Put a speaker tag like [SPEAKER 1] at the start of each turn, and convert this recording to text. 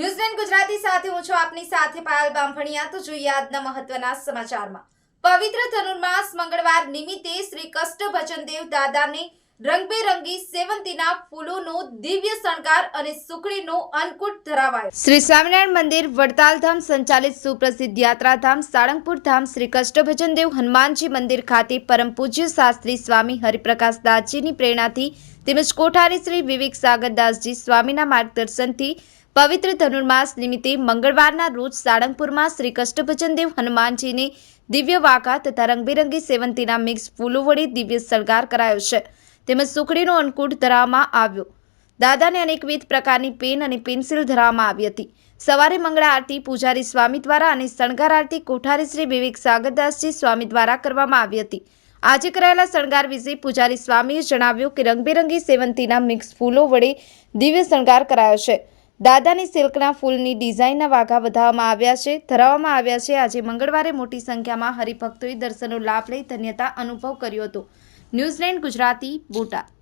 [SPEAKER 1] ન્યૂઝલેન્ડ ગુજરાતી સાથે હું છું આપની સાથે પાયલ બામફણિયા. તો જોઈએ આજના મહત્વના સમાચારમાં. પવિત્ર ધનુર્માસ મંગળવાર નિમિત્તે શ્રી કષ્ટભજનદેવ દાદાને રંગબેરંગી સેવંતીના ફૂલોનો દિવ્ય શણગાર અને સુખડીનો અન્નકૂટ ધરાવાય. શ્રી સ્વામિનારાયણ મંદિર, વડતાલ ધામ, સંચાલિત સુપ્રસિદ્ધ યાત્રાધામ સાળંગપુર ધામ, શ્રી કષ્ટભજનદેવ હનુમાનજી મંદિર ખાતે પરમ પૂજ્ય શાસ્ત્રી સ્વામી હરિપ્રકાશ દાસજીની પ્રેરણાથી તેમજ કોઠારી શ્રી વિવેક સાગરદાસજી સ્વામીના માર્ગદર્શનથી પવિત્ર ધનુર્માસ નિમિત્તે મંગળવારના રોજ સાળંગપુરમાં શ્રી કષ્ટભજનદેવ હનુમાનજીને દિવ્ય વાકા તથા રંગબેરંગી સેવંતીના મિક્સ ફૂલો વડે દિવ્ય શણગાર કરાયો છે. તેમજ સુખડીનો અન્નકૂટ ધરાવવામાં આવ્યો. દાદાને અનેકવિધ પ્રકારની પેન અને પેન્સિલ ધરાવવામાં આવી હતી. સવારે મંગળા આરતી પૂજારી સ્વામી દ્વારા અને શણગાર આરતી કોઠારી શ્રી વિવેક સાગરદાસજી સ્વામી દ્વારા કરવામાં આવી હતી. આજે કરાયેલા શણગાર વિશે પૂજારી સ્વામીએ જણાવ્યું કે રંગબેરંગી સેવંતીના મિક્સ ફૂલો વડે દિવ્ય શણગાર કરાયો છે. દાદાની સિલ્કના ફૂલની ડિઝાઇનના વાઘા વધારવામાં આવ્યા છે, ધરાવવામાં આવ્યા છે. આજે મંગળવારે મોટી સંખ્યામાં હરિભક્તોએ દર્શનનો લાભ લઈ ધન્યતા અનુભવ કર્યો હતો. ન્યૂઝલેન્ડ ગુજરાતી બોટાદ